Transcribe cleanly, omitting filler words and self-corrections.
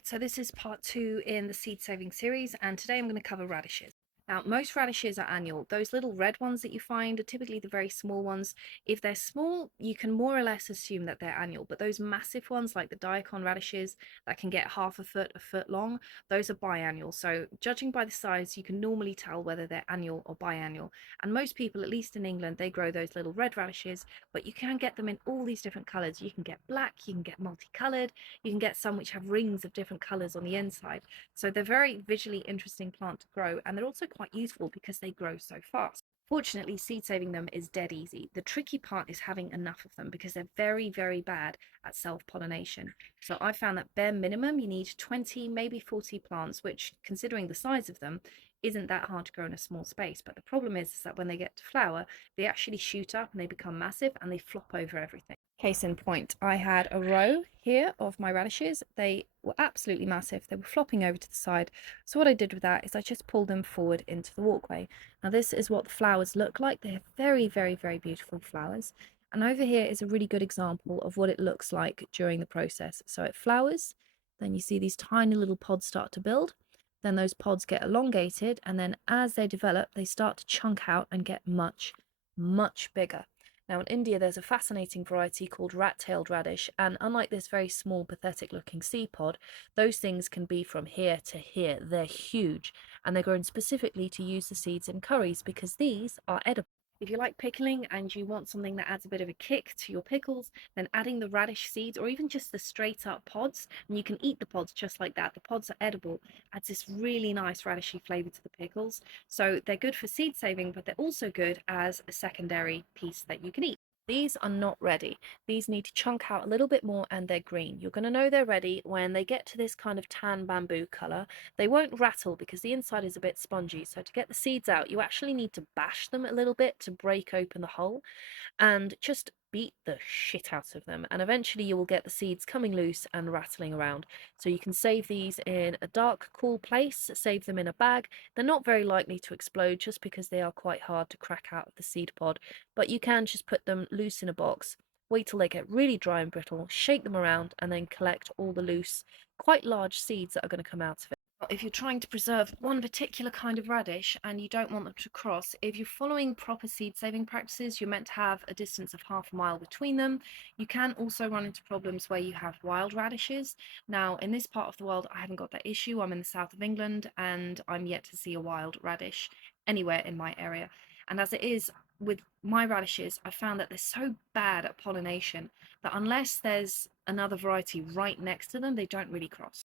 Right, so this is part two in the seed saving series, and today I'm going to cover radishes. Now, most radishes are annual. Those little red ones that you find are typically the very small ones. If they're small, you can more or less assume that they're annual, but those massive ones like the daikon radishes that can get half a foot long, those are biannual. So judging by the size, you can normally tell whether they're annual or biannual. And most people, at least in England, they grow those little red radishes, but you can get them in all these different colors. You can get black, you can get multicolored, you can get some which have rings of different colors on the inside. So they're very visually interesting plant to grow, and they're also quite useful because they grow so fast. Fortunately, seed saving them is dead easy. The tricky part is having enough of them because they're very, very bad at self-pollination. So I found that bare minimum you need 20, maybe 40 plants, which considering the size of them, isn't that hard to grow in a small space. But the problem is that when they get to flower, they actually shoot up and they become massive and they flop over everything. Case in point, I had a row here of my radishes. They were absolutely massive. They were flopping over to the side. So what I did with that is I just pulled them forward into the walkway. Now this is what the flowers look like. They're very, very, very beautiful flowers. And over here is a really good example of what it looks like during the process. So it flowers, then you see these tiny little pods start to build. Then those pods get elongated, and then as they develop, they start to chunk out and get much, much bigger. Now in India there's a fascinating variety called rat-tailed radish, and unlike this very small pathetic looking seed pod, those things can be from here to here. They're huge, and they're grown specifically to use the seeds in curries because these are edible. If you like pickling and you want something that adds a bit of a kick to your pickles, then adding the radish seeds or even just the straight up pods, and you can eat the pods just like that. The pods are edible, adds this really nice radishy flavour to the pickles. So they're good for seed saving, but they're also good as a secondary piece that you can eat. These are not ready. These need to chunk out a little bit more and they're green. You're going to know they're ready when they get to this kind of tan bamboo colour. They won't rattle because the inside is a bit spongy. So to get the seeds out, you actually need to bash them a little bit to break open the hole and just beat the shit out of them, and eventually you will get the seeds coming loose and rattling around. So you can save these in a dark, cool place, save them in a bag. They're not very likely to explode just because they are quite hard to crack out of the seed pod, but you can just put them loose in a box, wait till they get really dry and brittle, shake them around, and then collect all the loose, quite large seeds that are going to come out of it. If you're trying to preserve one particular kind of radish and you don't want them to cross, if you're following proper seed saving practices, you're meant to have a distance of half a mile between them. You can also run into problems where you have wild radishes. Now, in this part of the world, I haven't got that issue. I'm in the south of England and I'm yet to see a wild radish anywhere in my area. And as it is with my radishes, I found that they're so bad at pollination that unless there's another variety right next to them, they don't really cross.